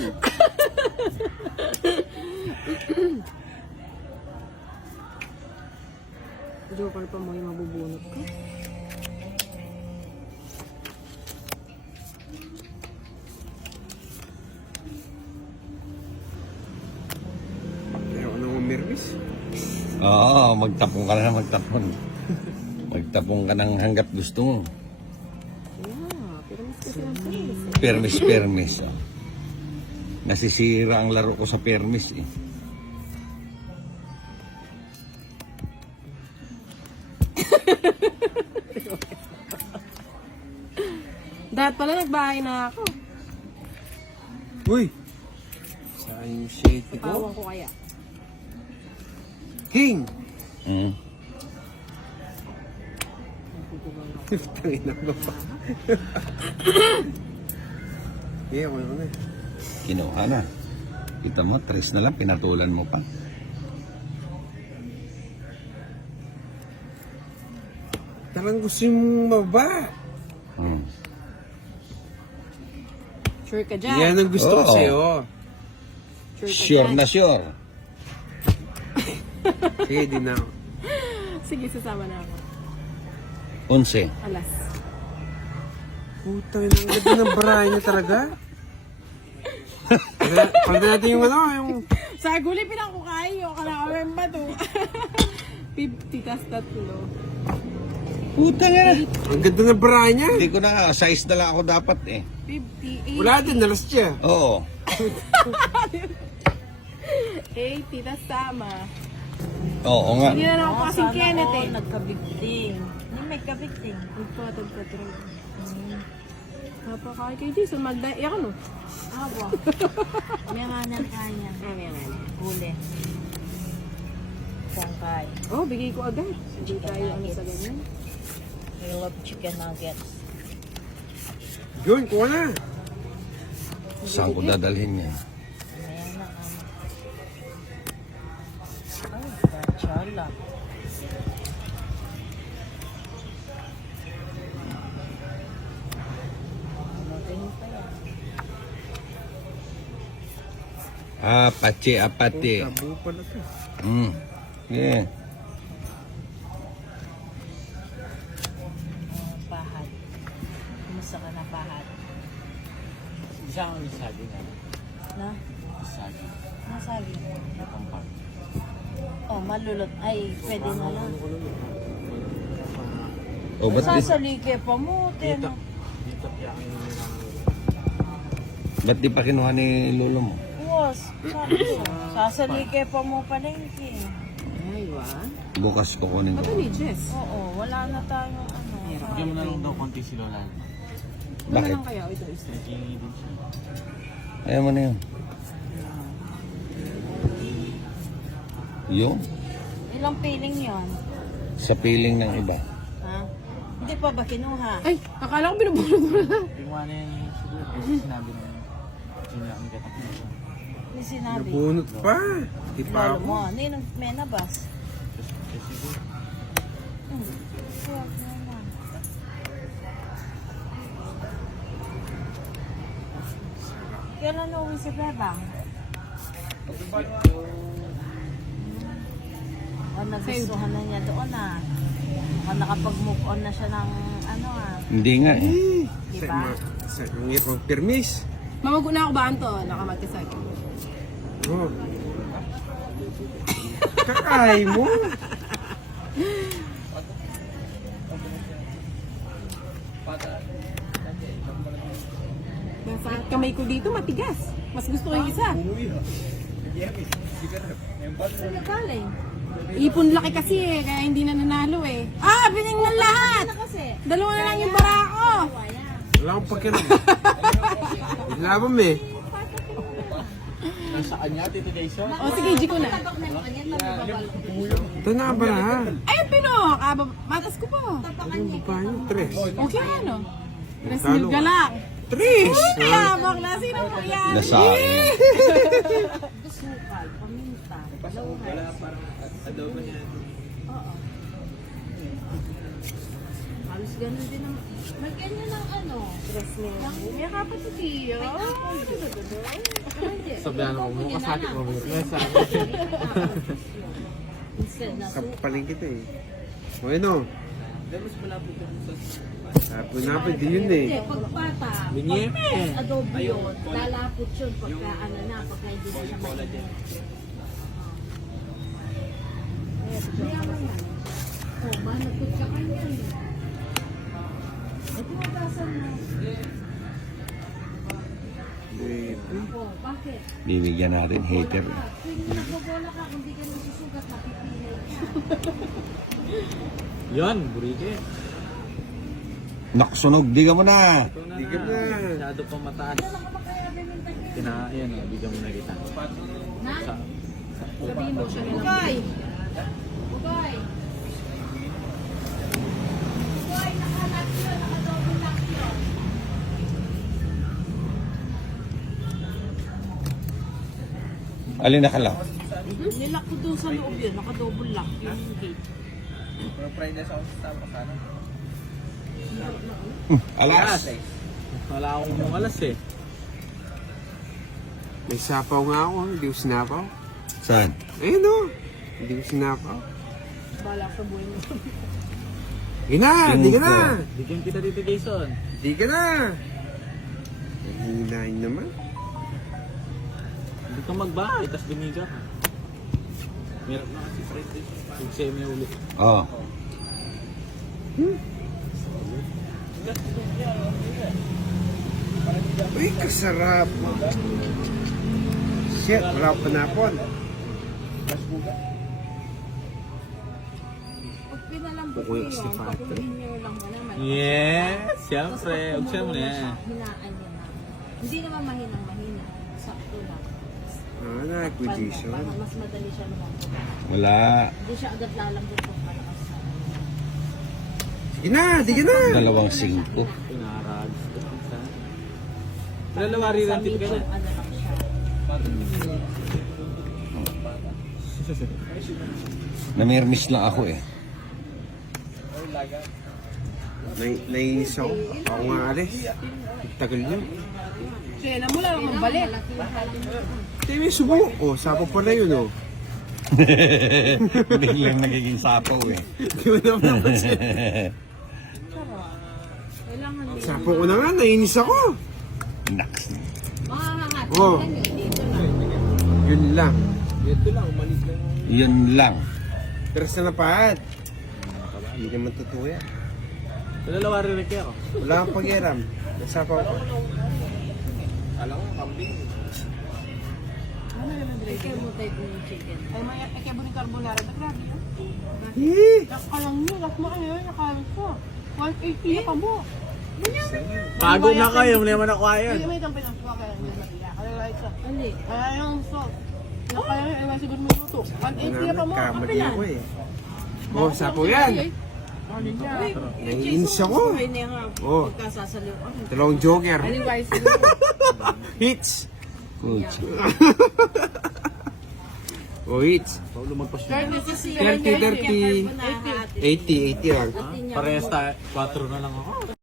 Joker. Joker pa mo yung mabubunot ko. Ayaw nang umirmis. Oo, magtapong ka na magtapon. Magtapong ka ng hanggat gusto mo. Yeah, pero mas kasi ang permis eh. Permis. Oh. Nasisira ang laro ko sa permis eh. Dahil pala nagbahay na ako. Uy! Saan yung shade ko? Pawang ko kaya. King! Mm. Tangin na ba pa? Yeah, wala na. Kinuha na. Kita mo, 3 na lang, pinatulan mo pa. Talagang gusto yung mababa. Mm. Sure ka dyan? Yan ang gusto ko Oo. sa'yo. Sure ka Sure dyan? na sure. Sige, di na ako. Sige, sasama na ako. 11. Alas. Putang ina, ang ganda ng barahay niya talaga. Pag natin yung ano, yung... Sa guli pinakukay, o kalawin ba to? 50 tas 3. Puta nga. Ang ganda ng barahay niya. Hindi ko na nga, size na lang ako dapat eh. 58. Wala din, nalas siya. Oo. 80 tas sama. Oo nga. Hindi na ako kasing Kenneth eh. Nagkabigting. Hindi may kabigting. Nagpatag ka trade. Napakay kay Jason, magdaiyak no? Abo. May nga ng kanya. Huli. Sangkay. Oh, bigay ko agad. Hindi tayo ano sa ganyan. I love chicken nuggets. Yun, kuha na. Saan ko dadalhin yan? Ayan na Ay, kachala. Ano pa yan? Apati. Tabo pala to. Mm. Yeah. Pahad. Kumusta ka na pahad? Isa ang sabi nga. Na? Sabi. Nasabi. Natampak. Oh, malulot. Ay, pwede na lang. O, ba't di, Sasalike pa mo. Dito. Tino. Dito kaya ang ba't di pa kinuha ni lolo mo? Was, sabi ko. Sasalike pa mo palengke. Ay, wa? Bukas kukunin ko. Ba't ni Jess? Oo, wala na tayong ano. Bigyan mo na lang daw konti si Lola. Ano Bakit? lang kaya ito isa? Naging din siya. Ayaw mo na yun. Yung? Ilang piling yon? Sa piling ng iba. Ha? Hindi pa ba kinuha? Ay, akala ko binubulot mo lang. Tingwa na yan siguro. Kasi sinabi na yun ang katak mo siya. Hindi sinabi. Nabunot pa. Di pa Lalo ako. mo, ano yun ang menabas? Kasi siguro. Huwag naman. Kailan uwi si Bebang? O nagustuhan na niya doon ah. O nakapag-move on na siya ng ano ah. Hindi nga eh. Di Sa, ba? sa ang hirap mag-permis. Mamago na ako ba Anto? Nakamagkasag. Oh. Kakay mo. Masakit kamay ko dito, matigas. Mas gusto ko yung isa. Saan galing? Ipon laki kasi eh, kaya hindi na nanalo eh. Ah, bining na lahat! Ano kasi? Dalawa na lang yung bara ko. Wala akong pagkiram. Laban mo eh. Nasa kanya, Tito Jason? O sige, G ko na. Ito na ba ha? Ay, Pino! Matas ko po. Ang babae yung tres. Okay, ano? Tres Talo mil ka. galak. Tres! Kayabang na, sino po yan? Nasa akin. Sukal, paminta, lauhay. Oo. Halos ganun din ang... May ganyan ng ano. Tres mil. May kapatid siya. Sabihan ako mo, kasati ko mo. Instead na soup. Kapaling kita eh. O yun o. Napin din yun eh. Hindi, pag pata, Binye. pag adobo yun, lalapot yun pagka ano na, pagka hindi na siya mainit. Kaya mo yan. Oh, manapot ka kanya. Ito mo tasan mo. Oh, bakit? Bibigyan natin hater. Kung nagbobola ka, kung di ka nasusugat, mapipilay ka. Yan, burike. Naksunog, di ka mo na. Di ka na. Masyado pa mataas. Yan, bigyan mo na kita. Na? Sa- Sabihin mo siya. Bugay! Bugay! Bugay, nakalat yun, nakadobong lock yun. Alin nakalaw? Nilak ko doon sa loob yun, nakadouble lock yung gate. Alas. Wala akong umalas eh. May sapaw nga ako. Hindi ko sinapaw. Saan? Ayun o. Hindi ko sinapaw. Bala sa buhay mo. Hindi na. Hindi ka na. Bigyan kita dito, Jason. Hindi ka na. Hihinahin naman. Hindi ka magbahay, tapos gumiga ka. Meron na kasi friend dito. Semi ulit. Oo. Uy, kasarap. Shit, wala pa napon. Pag pinalambot Kukuha mo ko si yun, Father. pakuloyin nyo lang mo naman. Yes, siyempre. Huwag siya mo na yan. Hinaan nyo na. Hindi naman mahinang-mahina. Sakto lang. Ah, na-acquisition. Para mas madali siya lumambot. Wala. Hindi siya agad lalambot kung malakas. Sige na, sige na. 2.5. Pinarags. Dalawa rin ang tip ka na. Ano lang siya. Namirmis lang ako eh. Nainis ako. Ako nga alis. Tagal niyo. Kaya mo lang naman balik. Malaki yung halang mo. Hindi, may subo. Oh, sapo pala yun oh. Biglang nagiging sapaw eh. Hindi mo naman napansin. Kailangan din. Sapo ko na nga, nainis ako. Naks. Makakahati Oh. lang yun. Dito lang. Yun lang. Ito lang, umalis lang. Yun lang. Pero sa napahat. Hindi naman totoo yan. Dalawa rin ako. Wala kang pag-iram. Nasapaw ko. Alam ko, kambing. Ikaw mo type ng chicken. Ay, may ekebo ni carbonara na grabe. Eh! Nakalang nyo, mo ano yun, nakalang ko. 180 na pa mo. Pagod na kayo, hindi naman ako Hindi ayon. may tampay ng suwa kaya hindi matiyak. Kaya like sa. Hindi. Kaya yung salt. Nakaya yung ewan siguro mo luto. 180 na pa mo. Nagkamali ako eh. Oh, sapo yan. Naiinis ako. Oh. Pagkasasaliw. Dalawang joker. Anyway, Hits. Coach. Oh, hits. Paulo magpas yun. 30, 30. 80 lang. Parehas tayo. 4 na lang ako.